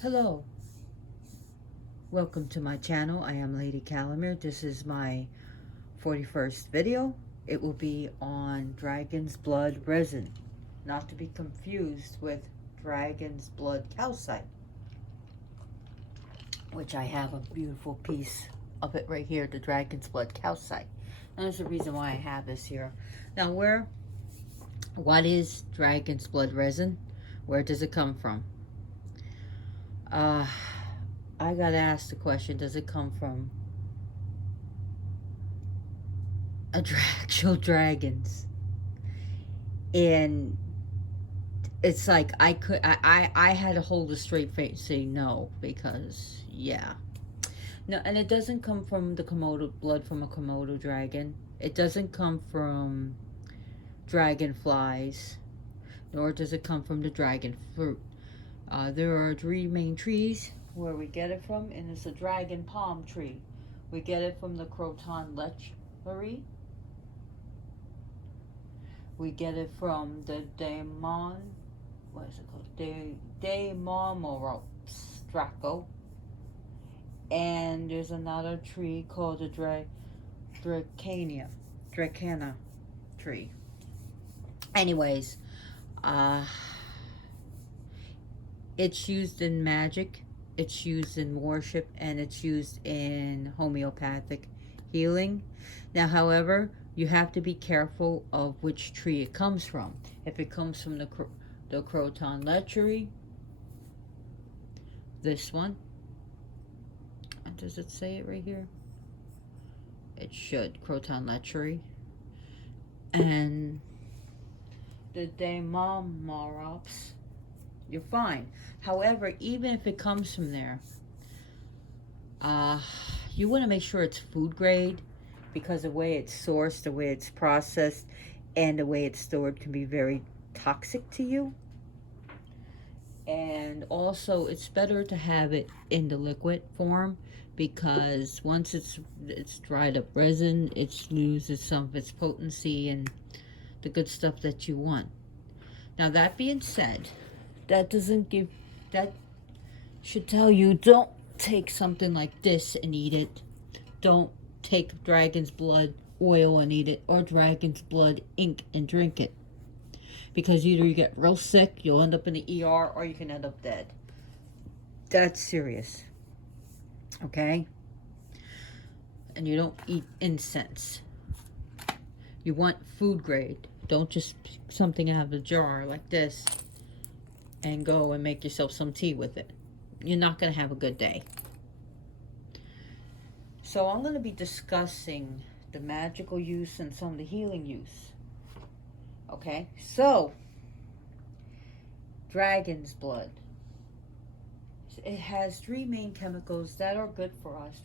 Hello, welcome to my channel. I am Lady Calamere. This is my 41st video. It will be on Dragon's Blood Resin, not to be confused with Dragon's Blood Calcite, which I have a beautiful piece of it right here, the Dragon's Blood Calcite. And there's a reason why I have this here. Now, what is Dragon's Blood Resin? Where does it come from? I got asked the question, does it come from actual dragons? And it's like I had to hold a straight face, say no, because yeah. No, and it doesn't come from the Komodo blood from a Komodo dragon. It doesn't come from dragonflies, nor does it come from the dragon fruit. There are three main trees where we get it from, and it's a dragon palm tree. We get it from the Croton lechery. We get it from the what is it called? Daemomerops Draco. And there's another tree called the Dracana tree. Anyways, it's used in magic, it's used in worship, and it's used in homeopathic healing. Now, however, you have to be careful of which tree it comes from. If it comes from the Croton lechery, this one, does it say it right here? It should, Croton lechery. And the Daemomerops, you're fine. However, even if it comes from there, you want to make sure it's food grade, because the way it's sourced, the way it's processed, and the way it's stored can be very toxic to you. And also, it's better to have it in the liquid form, because once it's dried up resin, it loses some of its potency and the good stuff that you want. Now, that being said, that should tell you, don't take something like this and eat it. Don't take dragon's blood oil and eat it, or dragon's blood ink and drink it, because either you get real sick, you'll end up in the ER, or you can end up dead. That's serious, okay? And you don't eat incense. You want food grade. Don't just pick something out of a jar like this and go and make yourself some tea with it. You're not going to have a good day. So I'm going to be discussing the magical use and some of the healing use. Okay, so dragon's blood. It has three main chemicals that are good for us.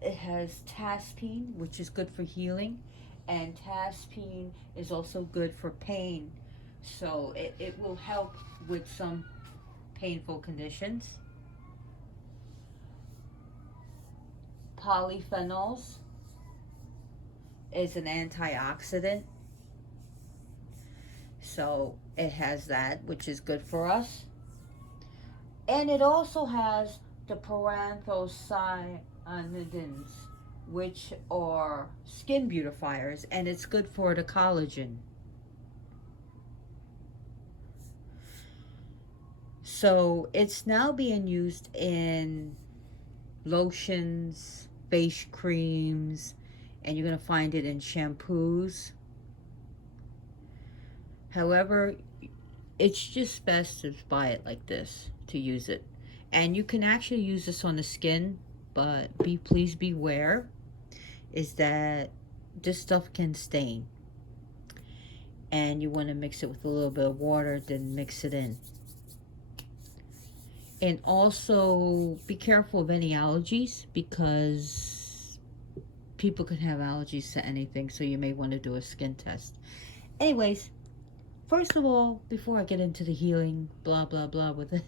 It has taspine, which is good for healing, and taspine is also good for pain. So it will help with some painful conditions. Polyphenols is an antioxidant. So it has that, which is good for us. And it also has the paranthocyanidins, which are skin beautifiers, and it's good for the collagen. So it's now being used in lotions, face creams, and you're going to find it in shampoos. However, it's just best to buy it like this to use it. And you can actually use this on the skin, but please beware, is that this stuff can stain. And you want to mix it with a little bit of water, then mix it in. And also be careful of any allergies, because people can have allergies to anything, so you may want to do a skin test. Anyways, first of all, before I get into the healing, blah, blah, blah with it,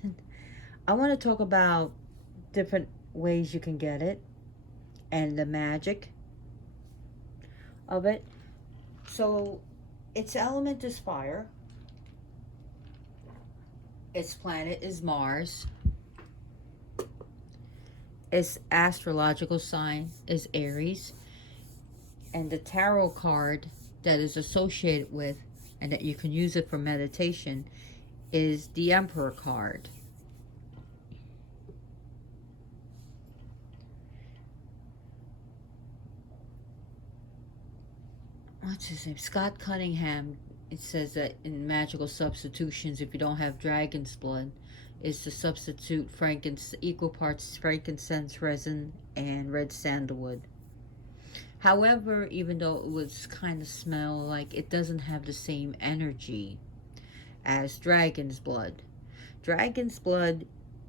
I want to talk about different ways you can get it and the magic of it. So, its element is fire. Its planet is Mars. Its astrological sign is Aries. And the tarot card that is associated with, and that you can use it for meditation, is the Emperor card. What's his name? Scott Cunningham. It says that in magical substitutions, if you don't have dragon's blood, is to substitute equal parts frankincense, resin, and red sandalwood. However, even though it would kind of smell like, it doesn't have the same energy as dragon's blood. Dragon's blood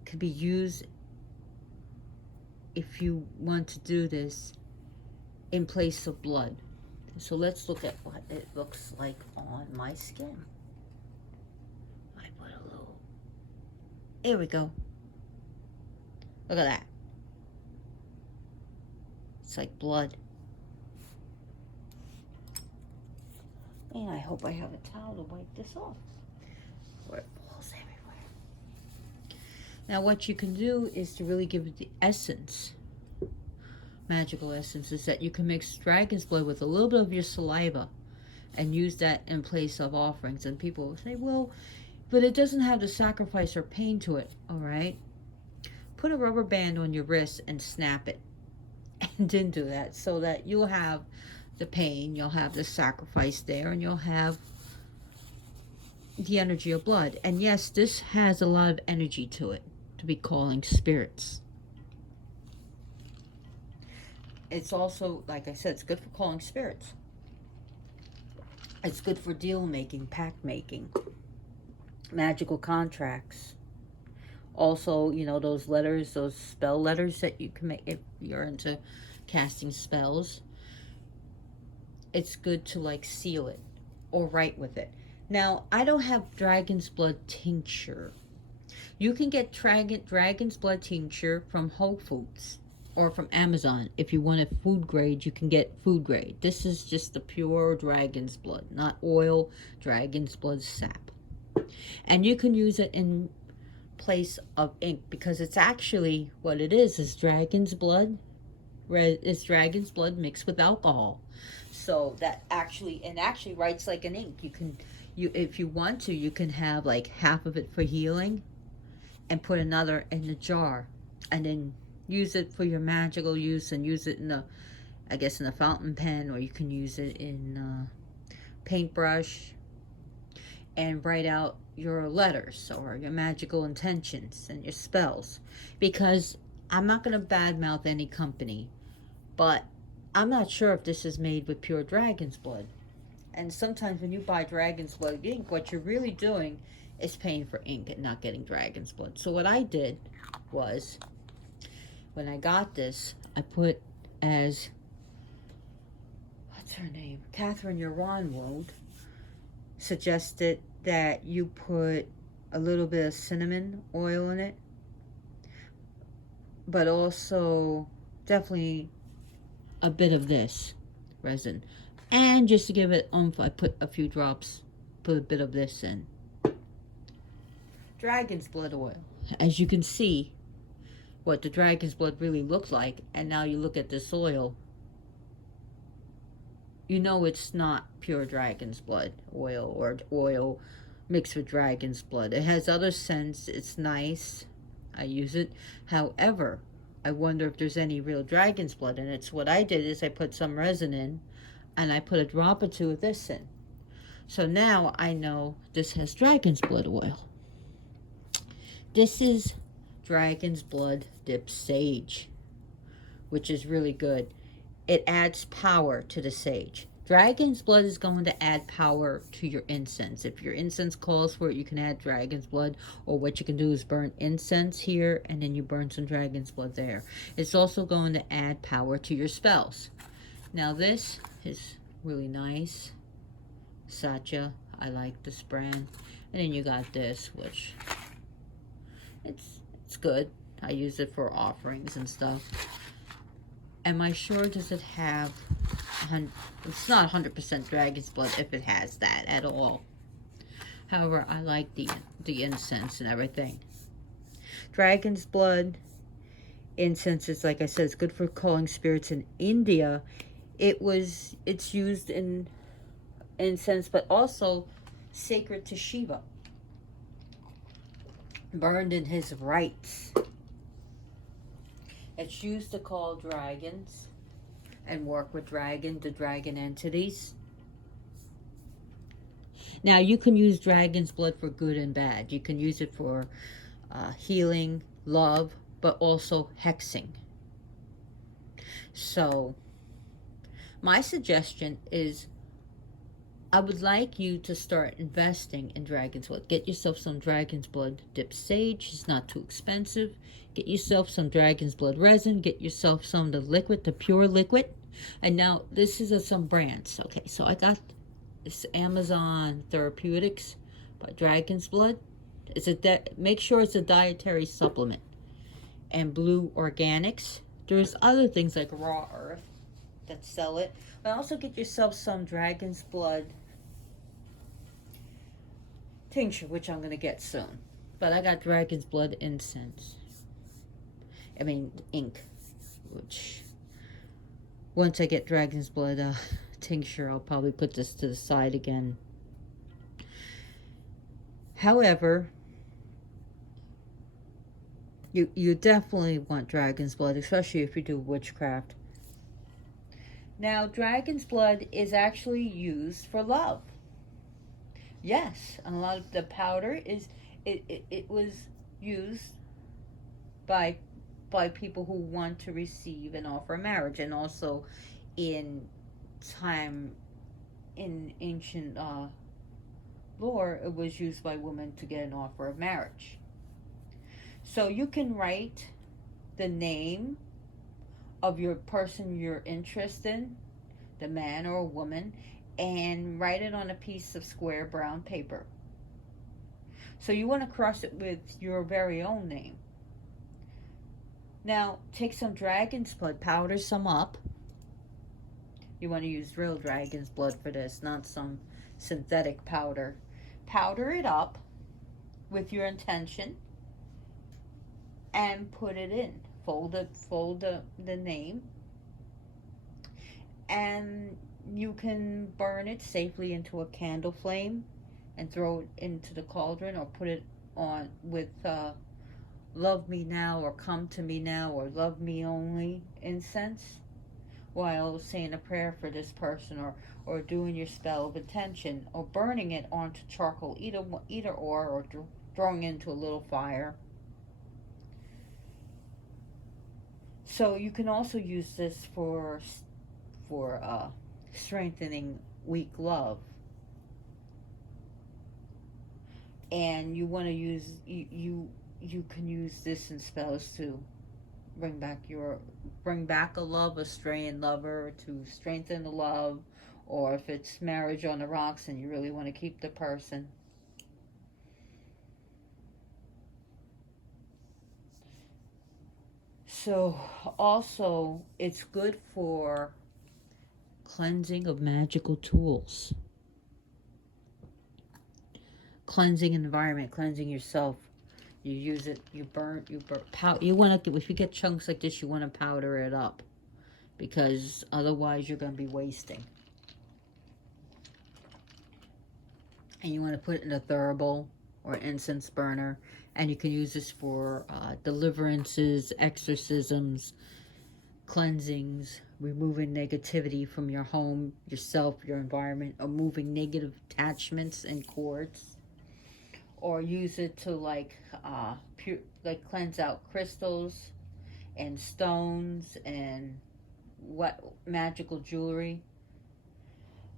could be used, if you want to do this, in place of blood. So let's look at what it looks like on my skin. I put a little... Here we go. Look at that. It's like blood. And I hope I have a towel to wipe this off, or it falls everywhere. Now what you can do is to really give it the essence, magical essence, is that you can mix dragon's blood with a little bit of your saliva and use that in place of offerings. And people will say, well, but it doesn't have the sacrifice or pain to it. All right, put a rubber band on your wrist and snap it, and then do that, so that you'll have the pain, you'll have the sacrifice there, and you'll have the energy of blood. And yes, this has a lot of energy to it, to be calling spirits. It's also, like I said, it's good for calling spirits. It's good for deal making, pact making, magical contracts. Also, you know, those letters, those spell letters that you can make if you're into casting spells. It's good to like seal it or write with it. Now, I don't have dragon's blood tincture. You can get dragon's blood tincture from Whole Foods or from Amazon. If you want a food grade, you can get food grade. This is just the pure dragon's blood, not oil, dragon's blood sap. And you can use it in place of ink, because it's actually, what it is dragon's blood. It's dragon's blood mixed with alcohol. So that actually writes like an ink. You if you want to, you can have like half of it for healing and put another in the jar, and then use it for your magical use, and use it in a, I guess, in a fountain pen, or you can use it in a paintbrush and write out your letters or your magical intentions and your spells. Because I'm not going to badmouth any company, but I'm not sure if this is made with pure dragon's blood. And sometimes when you buy dragon's blood ink, what you're really doing is paying for ink and not getting dragon's blood. So what I did was, when I got this, I put as, what's her name? Catherine Yeronwood suggested that you put a little bit of cinnamon oil in it, but also definitely a bit of this resin. And just to give it oomph, I put a few drops, put a bit of this in. Dragon's blood oil. As you can see what the dragon's blood really looked like, and now you look at this oil, you know it's not pure dragon's blood oil, or oil mixed with dragon's blood. It has other scents. It's nice. I use it. However, I wonder if there's any real dragon's blood in it. So what I did is I put some resin in, and I put a drop or two of this in. So now I know this has dragon's blood oil. This is dragon's blood dipped sage, which is really good. It adds power to the sage. Dragon's blood is going to add power to your incense. If your incense calls for it, you can add dragon's blood, or what you can do is burn incense here, and then you burn some dragon's blood there. It's also going to add power to your spells. Now this is really nice. Satya, I like this brand. And then you got this, which it's good. I use it for offerings and stuff. Am I sure, does it have, it's not 100% dragon's blood if it has that at all. However, I like the the incense and everything. Dragon's blood incense is, like I said, it's good for calling spirits. In India, it's used in incense, but also sacred to Shiva, burned in his rites. It's used to call dragons and work with the dragon entities. Now, you can use dragon's blood for good and bad. You can use it for healing, love, but also hexing. So, my suggestion is I would like you to start investing in dragon's blood. Get yourself some dragon's blood dip sage. It's not too expensive. Get yourself some dragon's blood resin. Get yourself some of the liquid, the pure liquid. And now, this is some brands. Okay, so I got this Amazon Therapeutics by Dragon's Blood. Make sure it's a dietary supplement. And Blue Organics. There's other things like Raw Earth that sell it. But also get yourself some Dragon's Blood tincture, which I'm going to get soon. But I got Dragon's Blood incense. Ink. Which, once I get Dragon's Blood tincture, I'll probably put this to the side again. However, you definitely want dragon's blood, especially if you do witchcraft. Now, dragon's blood is actually used for love. Yes, and a lot of the powder it was used by people who want to receive and offer marriage, and also in ancient lore, it was used by women to get an offer of marriage. So you can write the name of your person you're interested in, the man or a woman, and write it on a piece of square brown paper. So you want to cross it with your very own name. Now, take some dragon's blood, powder some up. You want to use real dragon's blood for this, not some synthetic powder. Powder it up with your intention and put it in. Fold the name, and you can burn it safely into a candle flame and throw it into the cauldron, or put it on with Love Me Now, or Come to Me Now, or Love Me Only incense, while saying a prayer for this person, or doing your spell of attention, or burning it onto charcoal, either or throwing it into a little fire. So you can also use this for strengthening weak love. And you want to use you can use this in spells to bring back a straying lover, to strengthen the love, or if it's marriage on the rocks and you really want to keep the person. So also, it's good for cleansing of magical tools, cleansing environment, cleansing yourself. You use it, you burn, you want to, if you get chunks like this, you want to powder it up, because otherwise you're going to be wasting. And you want to put it in a thurible or incense burner, and you can use this for deliverances, exorcisms, cleansings, removing negativity from your home, yourself, your environment, or moving negative attachments and cords. Or use it to cleanse out crystals and stones and what magical jewelry.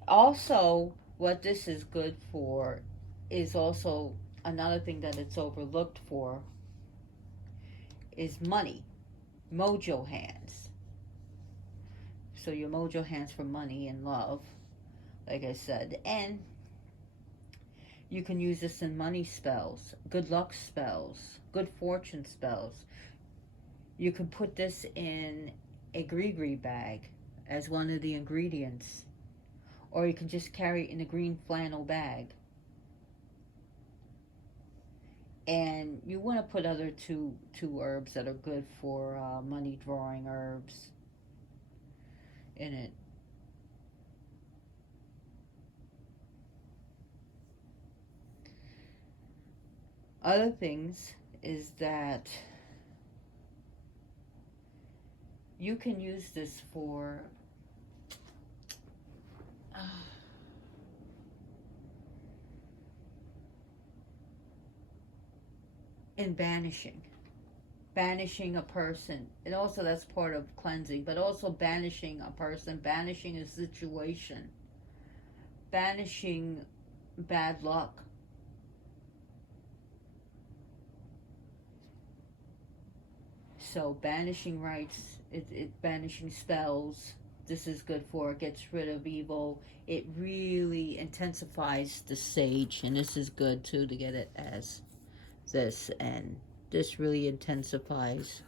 Also, what this is good for is also another thing that it's overlooked for is money, mojo hands. So your mojo hands for money and love, like I said. And you can use this in money spells, good luck spells, good fortune spells. You can put this in a gree bag as one of the ingredients, or you can just carry it in a green flannel bag. And you want to put other two herbs that are good for money drawing herbs in it. Other things is that you can use this for in banishing a person. And also that's part of cleansing, but also banishing a person, banishing a situation, banishing bad luck. So banishing rites, it banishing spells. This is good for. It gets rid of evil. It really intensifies the sage, and this is good too to get it as this, and this really intensifies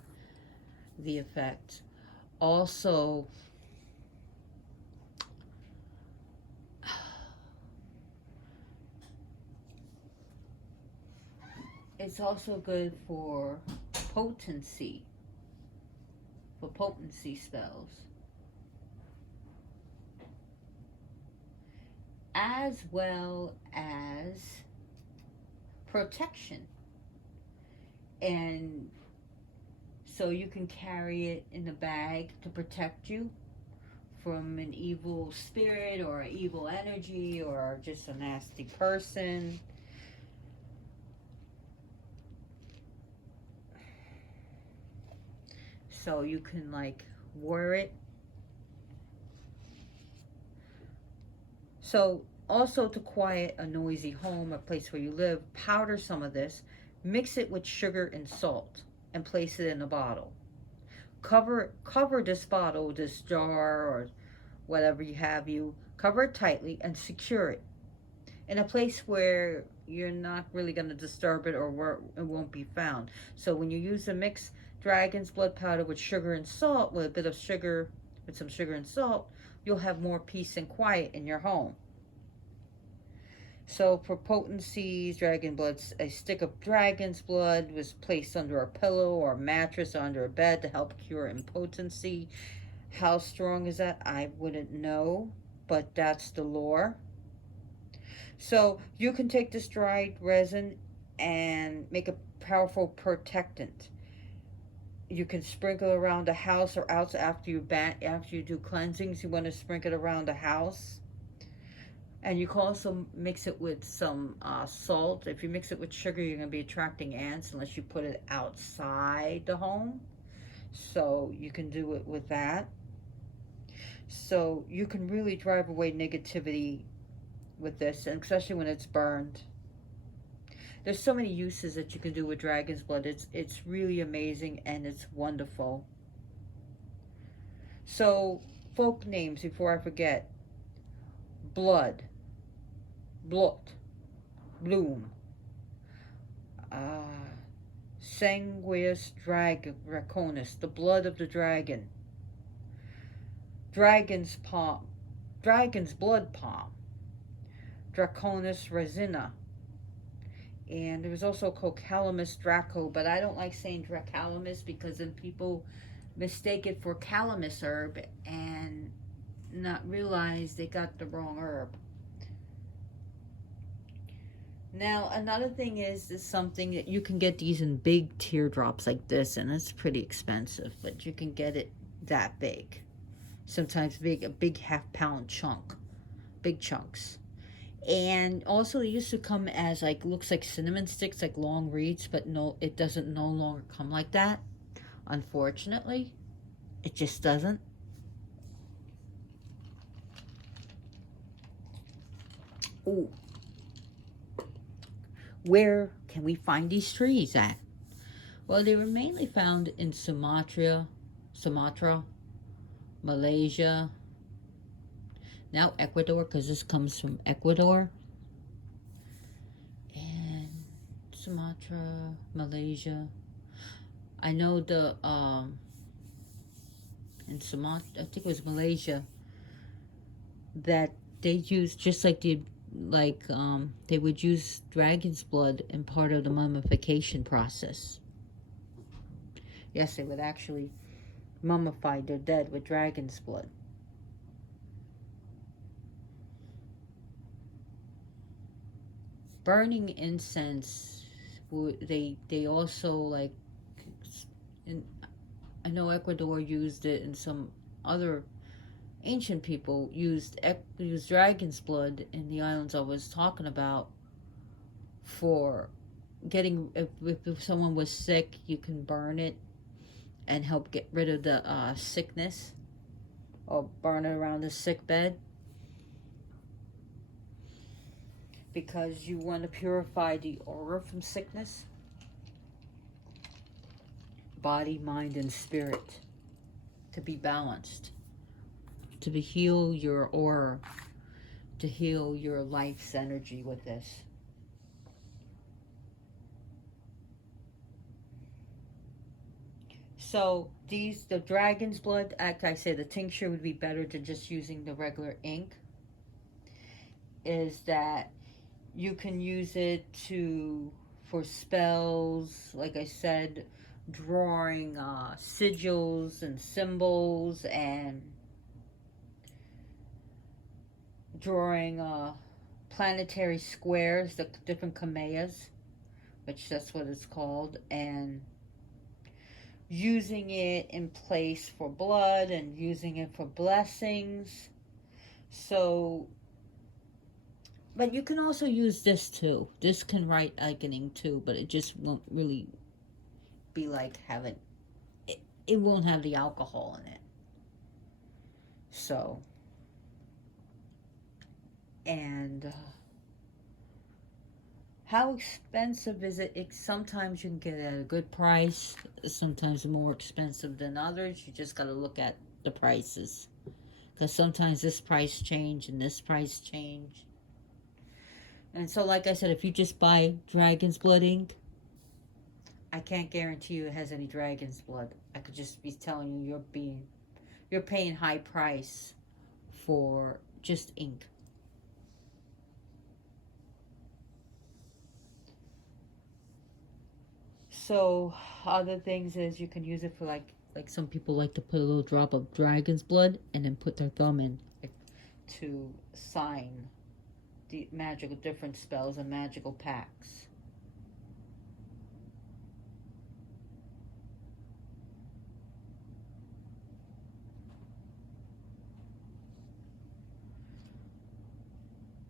the effect. Also, it's also good for potency, for potency spells, as well as protection. And so you can carry it in a bag to protect you from an evil spirit or evil energy or just a nasty person. So you can like wear it. So also to quiet a noisy home or place where you live, powder some of this, mix it with sugar and salt, and place it in a bottle. Cover this bottle, this jar, or whatever you have, you cover it tightly and secure it in a place where you're not really going to disturb it or where it won't be found. So when you use a mix dragon's blood powder with sugar and salt, with a bit of sugar, with some sugar and salt, you'll have more peace and quiet in your home. So for potencies, dragon blood, a stick of dragon's blood was placed under a pillow or a mattress or under a bed to help cure impotency. How strong is that? I wouldn't know, but that's the lore. So you can take this dried resin and make a powerful protectant. You can sprinkle around the house or out after you do cleansings. You want to sprinkle it around the house. And you can also mix it with some salt. If you mix it with sugar, you're going to be attracting ants unless you put it outside the home. So you can do it with that. So you can really drive away negativity with this, and especially when it's burned. There's so many uses that you can do with dragon's blood. It's really amazing and it's wonderful. So folk names before I forget: blood, blot, bloom, sanguius draconis, the blood of the dragon, dragon's palm, dragon's blood palm, draconis resina, and there was also Cocalamus draco, but I don't like saying Dracalamus because then people mistake it for calamus herb and not realize they got the wrong herb. Now another thing is something that you can get these in big teardrops like this, and it's pretty expensive, but you can get it that big. Sometimes a big half-pound chunk, big chunks. And also it used to come as like, looks like cinnamon sticks, like long reeds, but no, it doesn't no longer come like that. Unfortunately, it just doesn't. Ooh. Where can we find these trees at? Well, they were mainly found in Sumatra, Malaysia, now Ecuador, because this comes from Ecuador, and Sumatra, Malaysia. I know the in Sumatra, I think it was Malaysia, that they use, just like the like they would use dragon's blood in part of the mummification process. Yes, they would actually mummify their dead with dragon's blood. Burning incense, they also like, in, I know Ecuador used it, and some other ancient people used dragon's blood in the islands I was talking about for getting, if someone was sick, you can burn it and help get rid of the sickness, or burn it around the sick bed, because you want to purify the aura from sickness, body, mind, and spirit, to be balanced, to heal your aura, to heal your life's energy with this. So the dragon's blood, like I say, the tincture would be better than just using the regular ink. Is that you can use it for spells, like I said, drawing sigils and symbols, and drawing planetary squares, the different kameas, which that's what it's called, and using it in place for blood and using it for blessings. So, but you can also use this too. This can write like an ink too, but it just won't really be like having it won't have the alcohol in it. So, and how expensive is it? Sometimes you can get it at a good price. Sometimes more expensive than others. You just got to look at the prices, because sometimes this price change and this price change. And so, like I said, if you just buy dragon's blood ink, I can't guarantee you it has any dragon's blood. I could just be telling you you're paying high price for just ink. So other things is you can use it for like some people like to put a little drop of dragon's blood and then put their thumb in, like, to sign the magical different spells and magical pacts.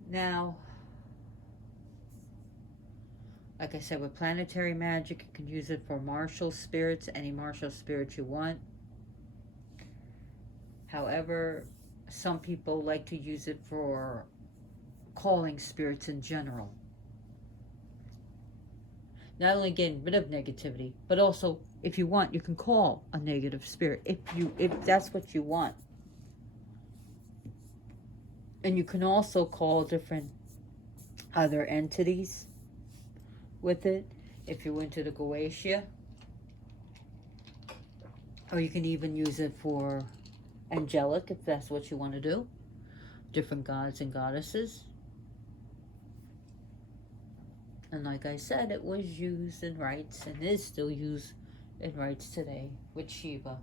Now, like I said, with planetary magic, you can use it for martial spirits, any martial spirit you want. However, some people like to use it for calling spirits in general. Not only getting rid of negativity, but also, if you want, you can call a negative spirit if that's what you want. And you can also call different other entities with it, if you're into the Goetia. Or you can even use it for angelic, if that's what you want to do. Different gods and goddesses. And like I said, it was used in rites and is still used in rites today with Shiva.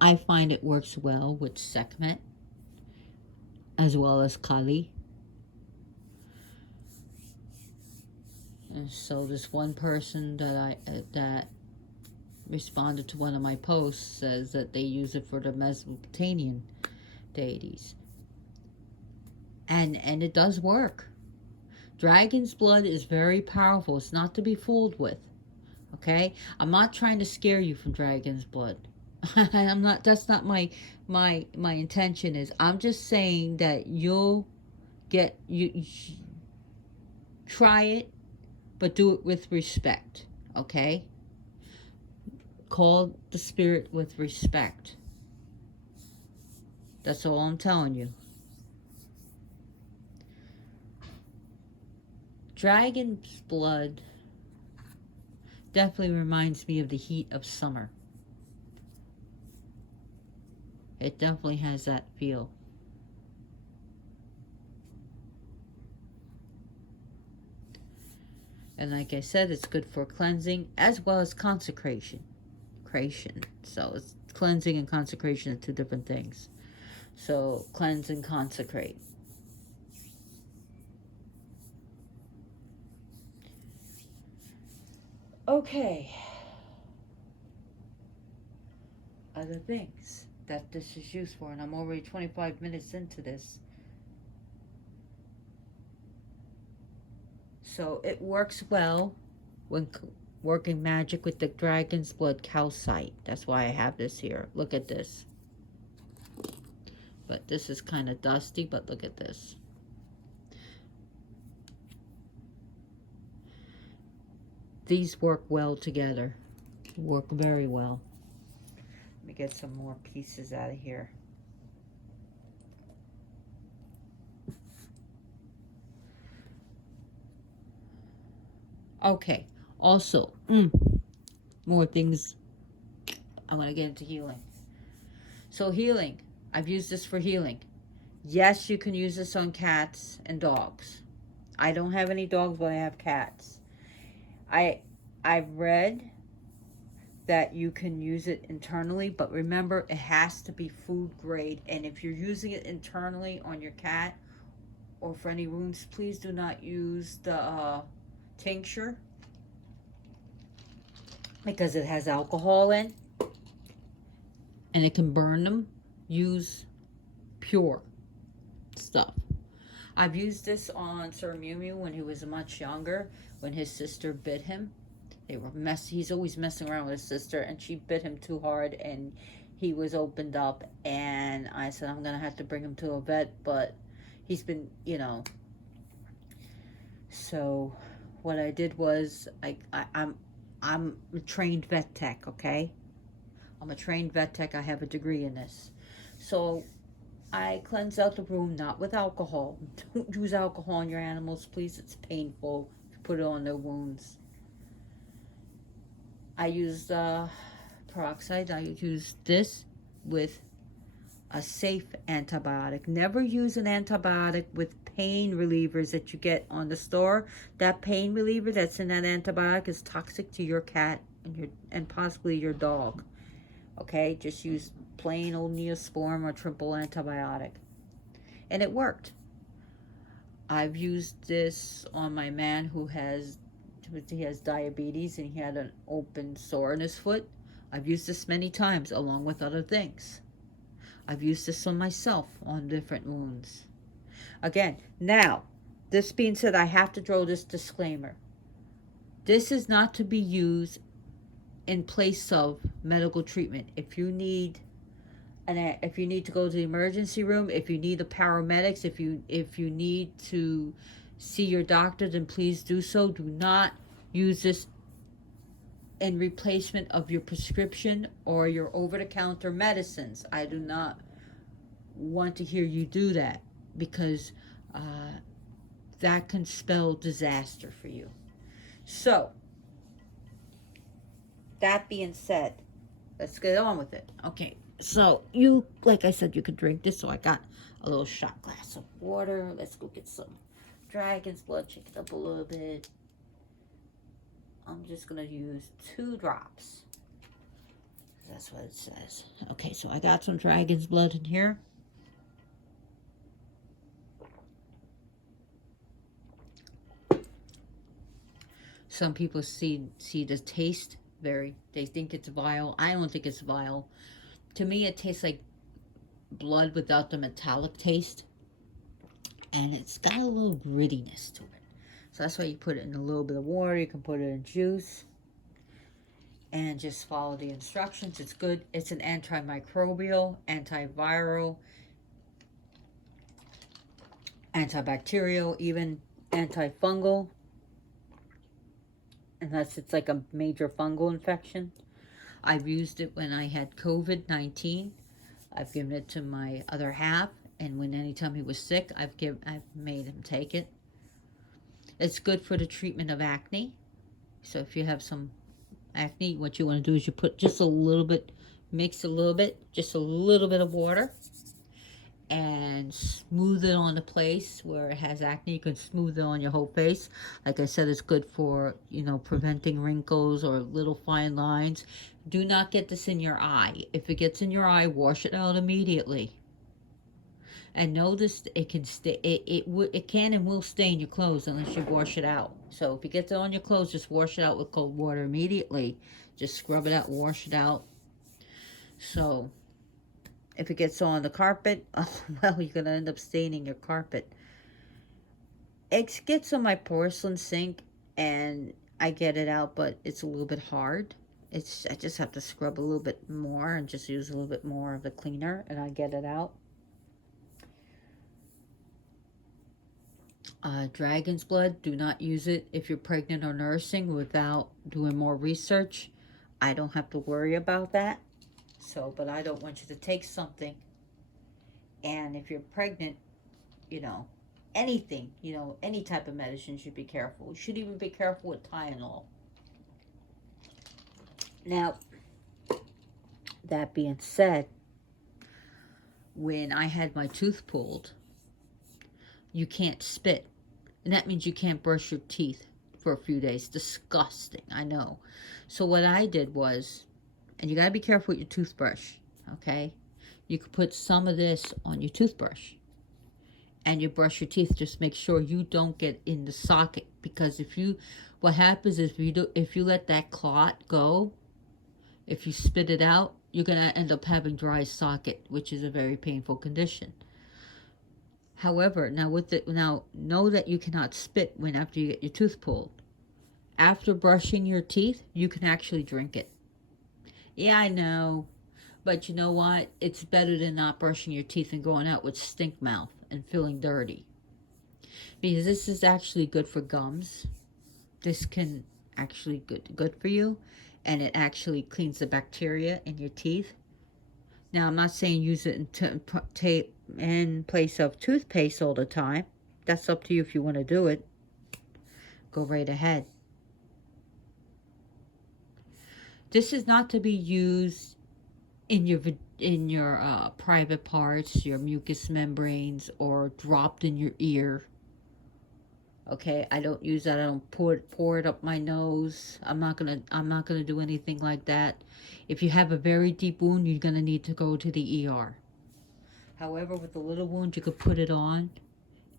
I find it works well with Sekhmet as well as Kali. And so this one person that responded to one of my posts says that they use it for the Mesopotamian deities. And it does work. Dragon's blood is very powerful. It's not to be fooled with. Okay? I'm not trying to scare you from dragon's blood. I'm not. That's not my intention. Is I'm just saying that you try it, but do it with respect. Okay? Call the spirit with respect. That's all I'm telling you. Dragon's blood definitely reminds me of the heat of summer. It definitely has that feel. And like I said, it's good for cleansing as well as consecration. So it's cleansing and consecration are two different things. So cleanse and consecrate. Okay. Other things that this is used for, and I'm already 25 minutes into this. So it works well when working magic with the dragon's blood calcite. That's why I have this here. Look at this. But this is kind of dusty, but look at this. These work well together. Work very well. Let me get some more pieces out of here. Okay. Also, more things. I'm going to get into healing. So healing. I've used this for healing. Yes, you can use this on cats and dogs. I don't have any dogs, but I have cats. I've read that you can use it internally, but remember, it has to be food grade. And if you're using it internally on your cat or for any wounds, please do not use the tincture, because it has alcohol in and it can burn them. Use pure stuff. I've used this on Sir Mew Mew when he was much younger, when his sister bit him. He's always messing around with his sister, and she bit him too hard, and he was opened up, and I said, I'm gonna have to bring him to a vet, but he's been, so what I did was, I'm a trained vet tech, okay? I'm a trained vet tech. I have a degree in this. So I cleanse out the room, not with alcohol. Don't use alcohol on your animals, please. It's painful if you put it on their wounds. I used peroxide. I used this with a safe antibiotic. Never use an antibiotic with pain relievers that you get on the store. That pain reliever that's in that antibiotic is toxic to your cat and possibly your dog. Okay, just use plain old Neosporin or triple antibiotic. And it worked. I've used this on my man who has diabetes, and he had an open sore in his foot. I've used this many times along with other things. I've used this on myself on different wounds. Again, now, this being said, I have to throw this disclaimer. This is not to be used in place of medical treatment. If you need to go to the emergency room, if you need the paramedics, if you need to see your doctor, then please do so. Do not use this in replacement of your prescription or your over-the-counter medicines. I do not want to hear you do that, because that can spell disaster for you. So, that being said, let's get on with it. Okay, so like I said, you could drink this. So I got a little shot glass of water. Let's go get some dragon's blood. Shake it up a little bit. I'm just going to use 2 drops. That's what it says. Okay, so I got some dragon's blood in here. Some people see the taste they think it's vile. I don't think it's vile. To me, it tastes like blood without the metallic taste. And it's got a little grittiness to it. So that's why you put it in a little bit of water. You can put it in juice. And just follow the instructions. It's good. It's an antimicrobial, antiviral, antibacterial, even antifungal. Unless it's like a major fungal infection. I've used it when I had COVID-19. I've given it to my other half, and anytime he was sick, I've made him take it. It's good for the treatment of acne. So if you have some acne, what you want to do is you put just a little bit Mix a little bit, just a little bit of water, and smooth it on the place where it has acne. You can smooth it on your whole face. Like I said, it's good for, you know, preventing wrinkles or little fine lines. Do not get this in your eye. If it gets in your eye, wash it out immediately. And notice it can stay. It can and will stain your clothes unless you wash it out. So if it gets on your clothes, just wash it out with cold water immediately. Just scrub it out, wash it out. So if it gets on the carpet, oh well, you're gonna end up staining your carpet. It gets on my porcelain sink, and I get it out, but it's a little bit hard. I just have to scrub a little bit more and just use a little bit more of the cleaner, and I get it out. Dragon's blood, do not use it if you're pregnant or nursing without doing more research. I don't have to worry about that. So, but I don't want you to take something, and if you're pregnant, you know, anything, you know, any type of medicine, you should be careful. You should even be careful with Tylenol. Now, that being said, when I had my tooth pulled, you can't spit. And that means you can't brush your teeth for a few days. Disgusting, I know. So what I did was, and you gotta be careful with your toothbrush, okay? You could put some of this on your toothbrush and you brush your teeth. Just make sure you don't get in the socket, because what happens is if you let that clot go, if you spit it out, you're gonna end up having dry socket, which is a very painful condition. However, now know that you cannot spit when after you get your tooth pulled. After brushing your teeth, you can actually drink it. Yeah, I know, but you know what? It's better than not brushing your teeth and going out with stink mouth and feeling dirty. Because this is actually good for gums. This can actually good for you, and it actually cleans the bacteria in your teeth. Now, I'm not saying use it in place of toothpaste all the time. That's up to you if you want to do it. Go right ahead. This is not to be used in your private parts, your mucous membranes, or dropped in your ear. Okay, I don't use that. I don't pour it up my nose. I'm not gonna do anything like that. If you have a very deep wound, you're gonna need to go to the ER. However, with a little wound, you could put it on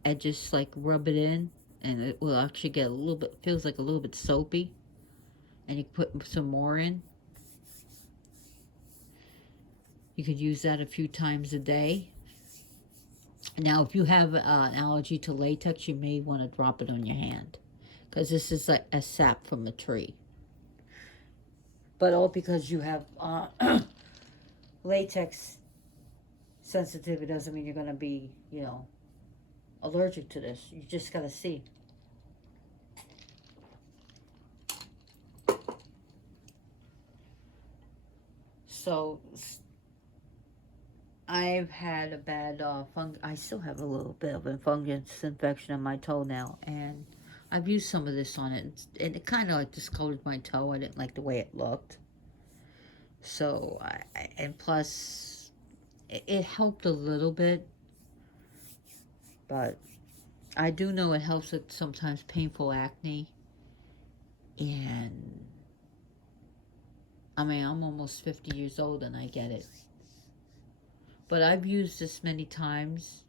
and just like rub it in, and it will actually get a little bit, feels like a little bit soapy. And you can put some more in. You could use that a few times a day. Now, if you have an allergy to latex, you may want to drop it on your hand, because this is like a sap from a tree. But all because you have latex sensitivity doesn't mean you're going to be, you know, allergic to this. You just got to see. So I've had a bad I still have a little bit of a fungus infection on my toenail, and I've used some of this on it, and it kind of like discolored my toe. I didn't like the way it looked. So, and plus, it helped a little bit, but I do know it helps with sometimes painful acne. And I mean, I'm almost 50 years old and I get it. But I've used this many times.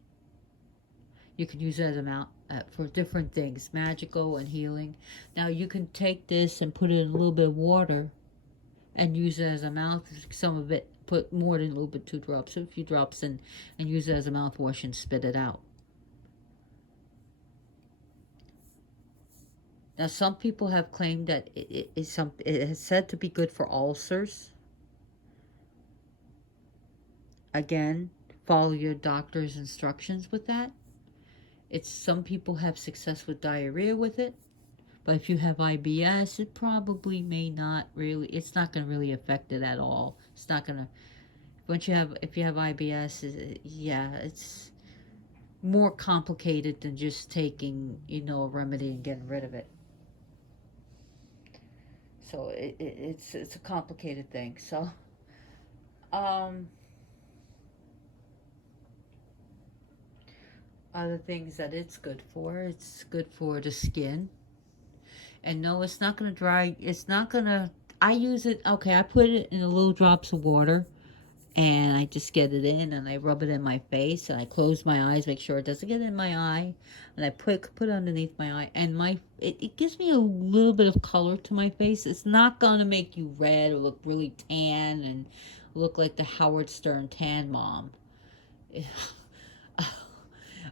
You can use it as a mouth for different things, magical and healing. Now you can take this and put it in a little bit of water and use it as a mouth. Some of it, put more than a little bit, 2 drops, a few drops in, and use it as a mouthwash and spit it out. Now, some people have claimed that it is said to be good for ulcers. Again, follow your doctor's instructions with that. Some people have success with diarrhea with it, but if you have IBS, it probably may not really. It's not going to really affect it at all. It's not going to. If you have IBS, yeah, it's more complicated than just taking, you know, a remedy and getting rid of it. So it's a complicated thing. So Um, Other things that it's good for the skin. And no, it's not gonna dry. It's not gonna. I use it. Okay, I put it in a little drops of water, and I just get it in, and I rub it in my face, and I close my eyes, make sure it doesn't get in my eye, and I put it underneath my eye, and it gives me a little bit of color to my face. It's not gonna make you red or look really tan and look like the Howard Stern tan mom,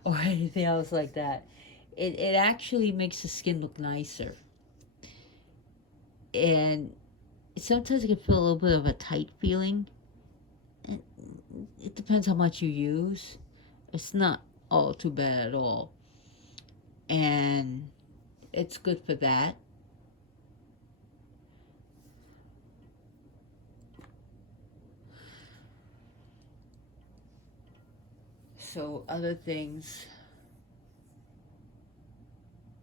or anything else like that. It actually makes the skin look nicer, and sometimes it can feel a little bit of a tight feeling. It depends how much you use. It's not all too bad at all. And it's good for that. So other things,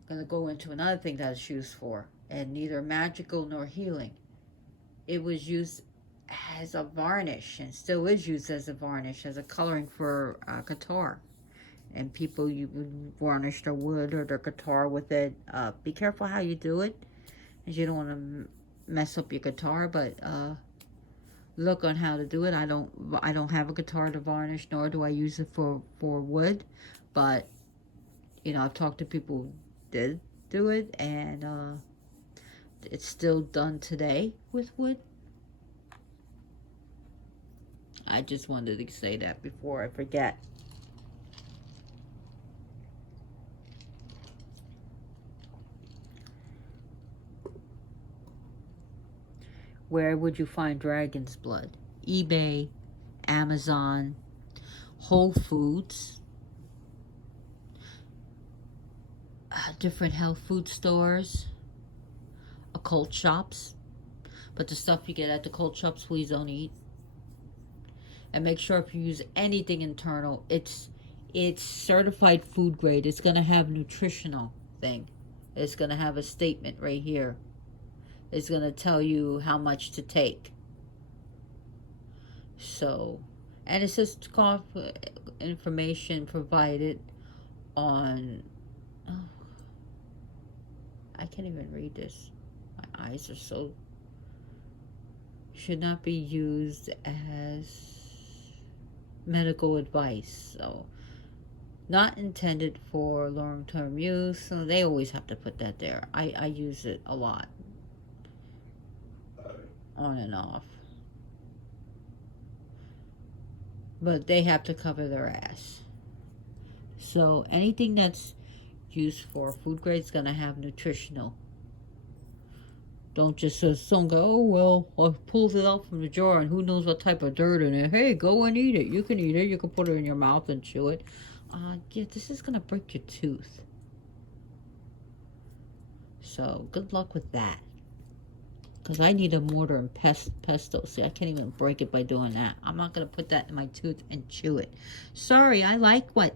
I'm gonna go into another thing that it's used for, and neither magical nor healing. It was used as a varnish, and still is used as a varnish, as a coloring for guitar. And people, you would varnish their wood or their guitar with it. Be careful how you do it, as you don't want to mess up your guitar. But look on how to do it. I don't have a guitar to varnish, nor do I use it for wood. But I've talked to people who did do it, and it's still done today with wood. I just wanted to say that before I forget. Where would you find dragon's blood? eBay, Amazon, Whole Foods, different health food stores, occult shops. But the stuff you get at the occult shops, please don't eat. And make sure if you use anything internal, it's certified food grade. It's gonna have nutritional thing. It's gonna have a statement right here. It's gonna tell you how much to take. So, and it says information provided on. Oh, I can't even read this. My eyes are so. Should not be used as medical advice. So, not intended for long-term use. So they always have to put that there. I use it a lot, on and off. But they have to cover their ass. So anything that's used for food grade is going to have nutritional. Don't just someone go, oh, well, I pulled it out from the jar and who knows what type of dirt in it. Hey, go and eat it. You can eat it. You can put it in your mouth and chew it. Yeah, this is going to break your tooth. So good luck with that. Because I need a mortar and pesto. See, I can't even break it by doing that. I'm not going to put that in my tooth and chew it. Sorry, I like my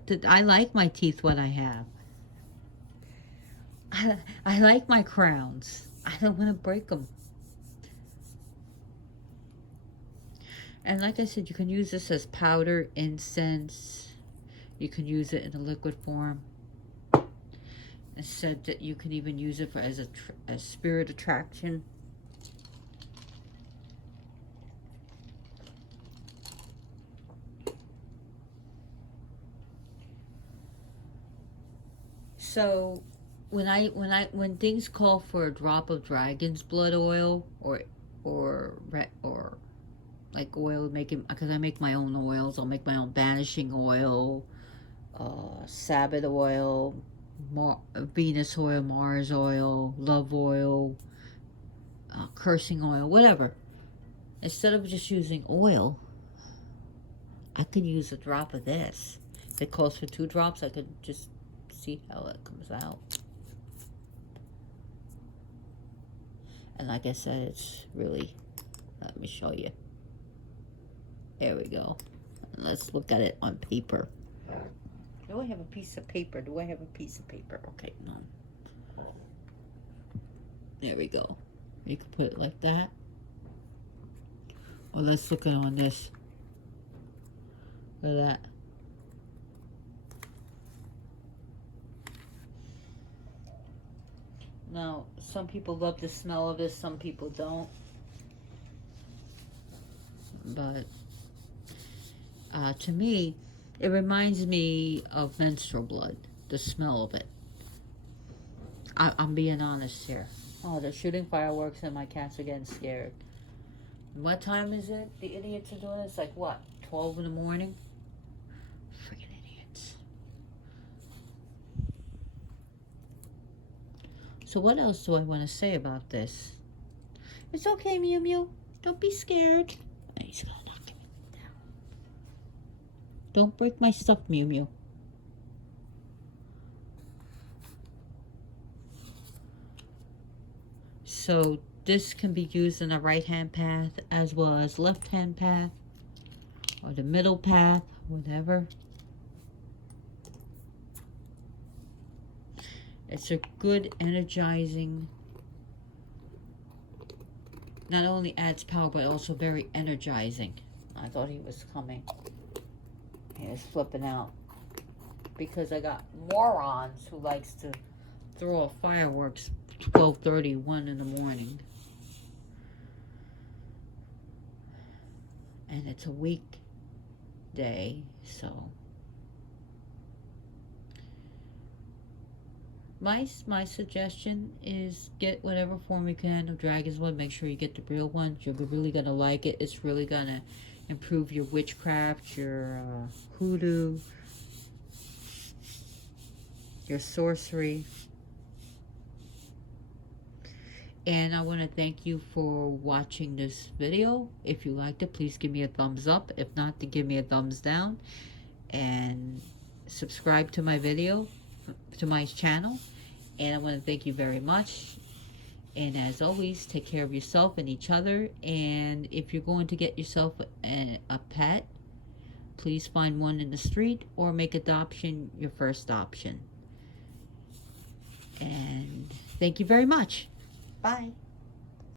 teeth what I have. I like my crowns. I don't want to break them. And like I said, you can use this as powder, incense. You can use it in a liquid form. It said that you can even use it as a spirit attraction. So when things call for a drop of dragon's blood oil or like oil making, because I make my own oils. I'll make my own banishing oil, Sabbath oil, Venus oil, Mars oil, love oil, cursing oil, whatever. Instead of just using oil, I could use a drop of this. If it calls for 2 drops, I could just see how it comes out. And like I said, it's really, let me show you. There we go. Let's look at it on paper. Do I have a piece of paper? Do I have a piece of paper? Okay, no. There we go. You can put it like that. Well, let's look at on this. Look at that. Now, some people love the smell of this, some people don't. But to me, it reminds me of menstrual blood, the smell of it. I'm being honest here. Oh, they're shooting fireworks and my cats are getting scared. What time is it? The idiots are doing it? It's like what? 12 in the morning? Freaking idiots. So what else do I want to say about this? It's okay, Mew Mew. Don't be scared. He's gonna knock me down. Don't break my stuff, Mew Mew. So this can be used in a right-hand path as well as left-hand path or the middle path, whatever. It's a good energizing, not only adds power but also very energizing. I thought he was coming. He was flipping out because I got morons who likes to throw off fireworks 12:30, 1 in the morning. And it's a weekday, so my suggestion is get whatever form you can of dragon's blood. Make sure you get the real one. You're really gonna like it. It's really gonna improve your witchcraft, your hoodoo, your sorcery. And I want to thank you for watching this video. If you liked it, please give me a thumbs up. If not, to give me a thumbs down. And subscribe to my video, to my channel. And I want to thank you very much. And as always, take care of yourself and each other. And if you're going to get yourself a pet, please find one in the street or make adoption your first option. And thank you very much. Bye.